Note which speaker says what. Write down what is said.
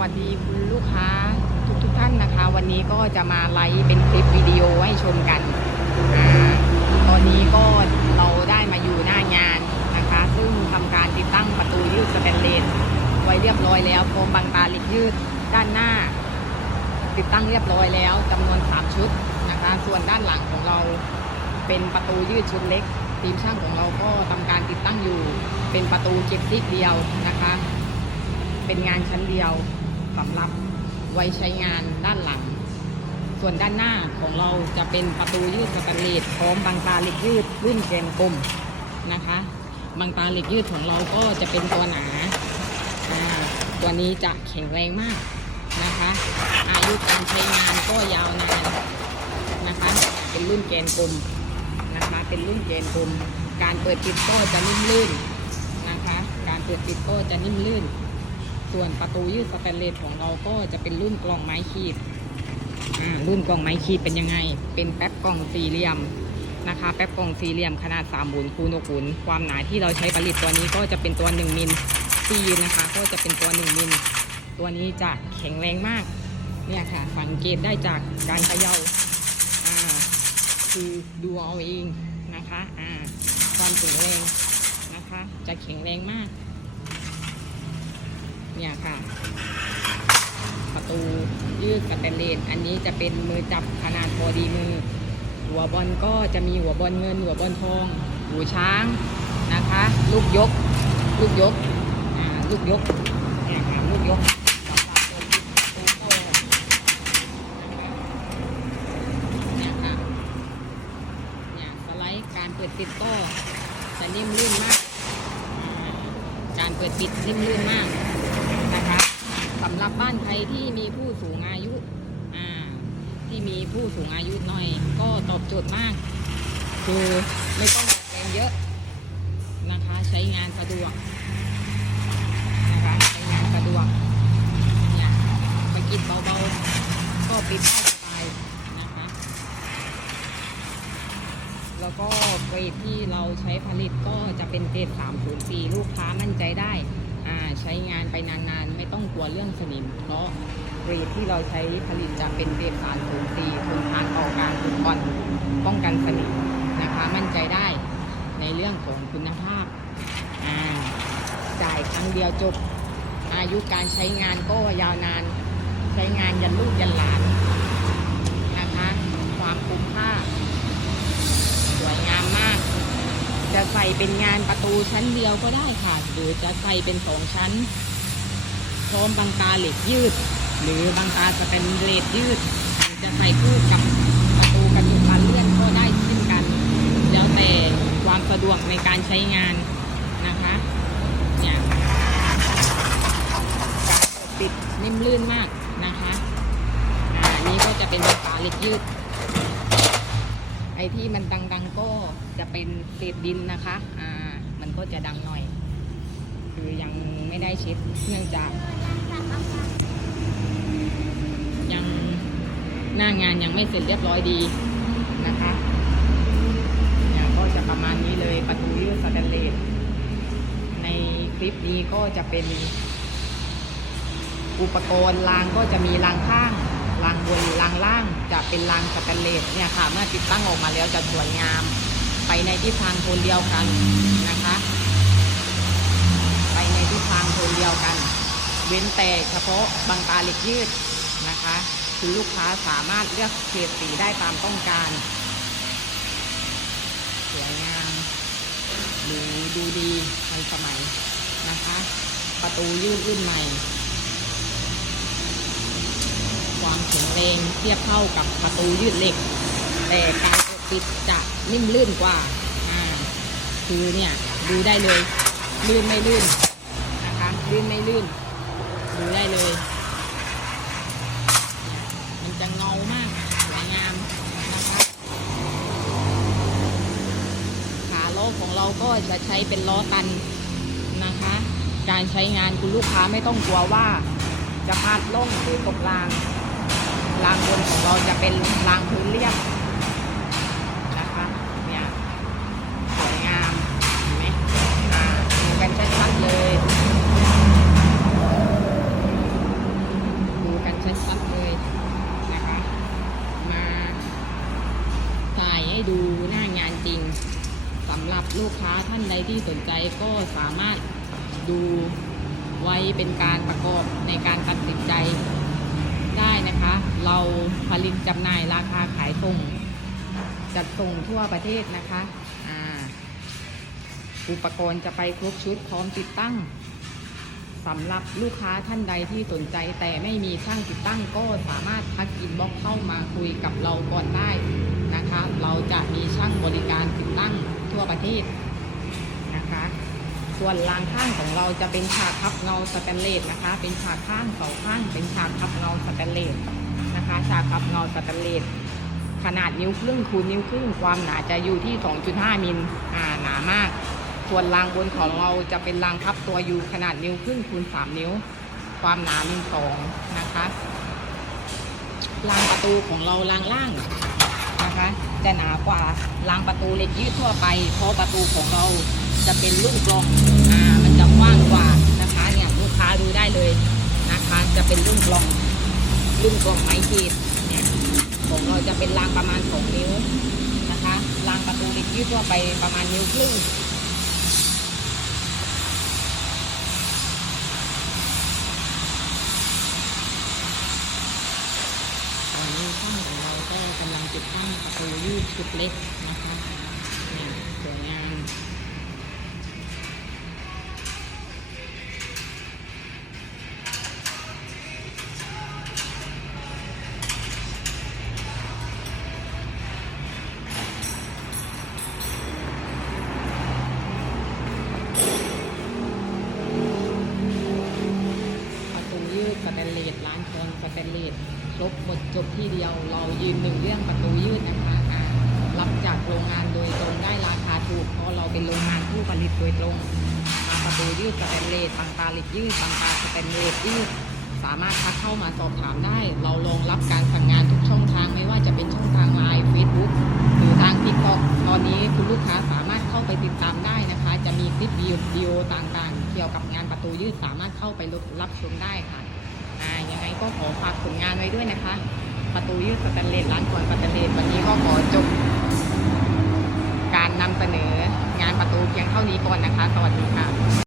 Speaker 1: วัสดีคุณลูกค้าทุกทุกท่านนะคะ วันนี้ก็จะมาไลฟ์เป็นคลิปวิดีโอให้ชมกันอาตอนนี้ก็เราได้มาอยู่หน้างานนะคะ ซึ่งทำการติดตั้งประตูยืดสแตนเลสไว้เรียบร้อยแล้วพร้อมบังตาเล็กยืดด้านหน้า ติดตั้งเรียบร้อยแล้วจำนวน 3 ชุดนะคะ ส่วนด้านหลังของเราเป็นประตูยืดชุดเล็กทีมช่างของเราก็ทำการติดตั้งอยู่เป็นประตูเก็บทิกเดียวนะคะ เป็นงานชั้นเดียว สำหรับไว้ใช้งานด้านหลัง ส่วนด้านหน้าของเราจะเป็นประตูยืดสแตนเลสพร้อมบางตาเหล็กยืดรุ่นแกนกลมนะคะ บางตาเหล็กยืดของเราก็จะเป็นตัวหนาอ่าตัวนี้จะแข็งแรงมากนะคะ อายุการใช้งานก็ยาวนานนะคะ เป็นรุ่นแกนกลมนะคะ เป็นรุ่นแกนกลม การเปิดปิดก็จะนิ่มลื่นนะคะ การเปิดปิดก็จะนิ่มลื่น ส่วนประตูยืดสแตนเลสของเราก็จะเป็นรุ่นกล่องไม้ขีดอ่ารุ่นกล่องไม้ขีดเป็นยังไง เป็นแป๊บกล่องสี่เหลี่ยมนะคะ แป๊บกล่องสี่เหลี่ยมขนาด3บุนคูณ6บุนความหนาที่เราใช้ผลิตตัวนี้ก็จะเป็นตัว 1มิลที่ยืนนะคะ ก็จะเป็นตัว 1มิลตัวนี้จะแข็งแรงมาก เนี่ยค่ะ สังเกตได้จากการเขยาอ่าคือดูเอาเองนะคะ อ่า ความแข็งแรงนะคะ จะแข็งแรงมาก เนี่ยค่ะ ประตูยืดสแตนเลสอันนี้จะเป็นมือจับขนาดพอดีมือ หัวบอลก็จะมีหัวบอลเงิน หัวบอลทอง หูช้างนะคะ ลูกยก ลูกยกลูกยกเนี่ยค่ะลูกยกการเปิดปิดก็จะนิ่มลื่นมาก การเปิดปิดนิ่มลื่นมาก นะคะสำหรับบ้านใครที่มีผู้สูงอายุที่มีผู้สูงอายุหน่อย ก็ตอบโจทย์มาก คือไม่ต้องออกแรงเยอะนะคะ ใช้งานสะดวกนะคะใช้งานสะดวกเนี่ยไปกินเบาๆ ก็ปิดได้สบายนะคะ แล้วก็เกรดที่เราใช้ผลิตก็จะเป็นเกรด304ลูกค้ามั่นใจได้ อ่าใช้งานไปนานๆ ไม่ต้องกลัวเรื่องสนิม เพราะเกรดที่เราใช้ผลิตจะเป็นเกรด304ทนทานต่อการถูกก่อนป้องกันสนิมนะคะ มั่นใจได้ในเรื่องของคุณภาพอ่าจ่ายครั้งเดียวจบอายุการใช้งานก็ยาวนานใช้งานยันลูกยันหลานนะคะ ความคุ้มค่า ส่เป็นงานประตูชั้นเดียวก็ได้ค่ะ หรือจะใส่เป็นสองชั้นพร้อมบางตาเหล็กยืด หรือบางตาสแตนเลสยืด จะใส่คู่กับประตูกระจกบานเลื่อนก็ได้เช่นกัน แล้วแต่ความสะดวกในการใช้งานนะคะเนี่ยการปิดนิ่มลื่นมากนะคะ อ่าอันนี้ก็จะเป็นบางตาเหล็กยืด ที่มันดังๆก็จะเป็นเศษดินนะคะ อ่า มันก็จะดังหน่อย คือยังไม่ได้เช็ดเนื่องจาก ยังหน้างานยังไม่เสร็จเรียบร้อยดีนะคะเนี่ยก็จะประมาณนี้เลยประตูยืดสแตนเลสในคลิปนี้ก็จะเป็นอุปกรณ์รางก็จะมีรางข้าง รางบนรางล่างจะเป็นรางสแตนเลสเนี่ยค่ะเมื่อติดตั้งออกมาแล้วจะสวยงาม ไปในทิศทางโทนเดียวกันนะคะ ไปในทิศทางโทนเดียวกัน เว้นแต่เฉพาะบางตาเหล็กยืดนะคะคือลูกค้าสามารถเลือกเฉดสีได้ตามต้องการสวยงามหรือดูดีทันสมัยนะคะ ประตูยืดรุ่นใหม่ ความแข็งแรงเทียบเท่ากับประตูยืดเหล็ก แต่การเปิดปิดจะนิ่มลื่นกว่าอ่า คือเนี่ยดูได้เลย ลื่นไม่ลื่นนะคะลื่นไม่ลื่น ดูได้เลยเนี่ยมันจะเงามากสวยงามนะคะขาล้อของเราก็จะใช้เป็นล้อตันนะคะ การใช้งานคุณลูกค้าไม่ต้องกลัวว่าจะพลาดล่มหรือตกราง นของเราจะเป็นรางพื้นเรียบนะคะเนี่ยสวยงามเห็นไหมอ่าดูกันชัดๆเลยดูกันชัดๆเลยนะคะ มาถ่ายให้ดูหน้างานจริงสำหรับลูกค้าท่านใดที่สนใจก็สามารถดูไว้เป็นการประกอบในการตัดสินใจ เราผลิตจำหน่ายราคาขายส่งจัดส่งทั่วประเทศนะคะอ่าอุปกรณ์จะไปครบชุดพร้อมติดตั้งสำหรับลูกค้าท่านใดที่สนใจแต่ไม่มีช่างติดตั้งก็สามารถทักอินบ็อกเข้ามาคุยกับเราก่อนได้นะคะ เราจะมีช่างบริการติดตั้งทั่วประเทศนะคะ ส่วนรางข้างของเราจะเป็นฉากพับเงาสแตนเลสนะคะ เป็นฉากข้างสองข้างเป็นฉากพับเงาสแตนเลส นะคะฉากพับเงาสแตนเลสขนาดนิ้วครึ่งคูณนิ้วครึ่งความหนาจะอยู่ที่ 2.5 มิลอ่าหนามาก ส่วนรางบนของเราจะเป็นรางพับตัวอยู่ขนาดนิ้วครึ่งคูณ 3 นิ้ว ความหนามิลสองนะคะรางประตูของเรารางล่างนะคะ จะหนากว่ารางประตูเหล็กยืดทั่วไป เพราะประตูของเราจะเป็นลูกกลองอ่ามันจะกว้างกว่านะคะเนี่ยลูกค้าดูได้เลยนะคะ จะเป็นรุ่นกลอ งรุ่นกลองไม้ขีดเนี่ยของเราจะเป็นรางประมาณ2นิ้วนะคะรางประตูเล็กยืดทั่วไปประมาณนิ้วครึ่งตอนนี้ช่างของเราก็กำลังติดตั้งประตูยืดชุดเล็กนะคะเนี่ยสวยงาม ที่เดียวเรายืนหนึ่งเรื่องประตูยืดนะคะรับจากโรงงานโดยตรงได้ราคาถูกเพราะเราเป็นโรงงานผู้ผลิตโดยตรงอ่าประตูยืดสแตนเลสบางตาเหล็กยืดบางตาสแตนเลสยืดสามารถทักเข้ามาสอบถามได้ เรารองรับการสั่งงานทุกช่องทางไม่ว่าจะเป็นช่องทางไลน์เฟซบุ๊กหรือทางทิกตอกตอนนี้คุณลูกค้าสามารถเข้าไปติดตามได้นะคะ จะมีคลิปวิดีโอต่างๆ เกี่ยวกับงานประตูยืดสามารถเข้าไปรับชมได้ค่ะยังไงก็ขอฝากผลงานไว้ด้วยนะคะ ประตูยืดสแตนเลสร้านควนสแตนเลสวันนี้ก็ขอจบการนำเสนองานประตูเพียงเท่านี้ก่อนนะคะ สวัสดีค่ะ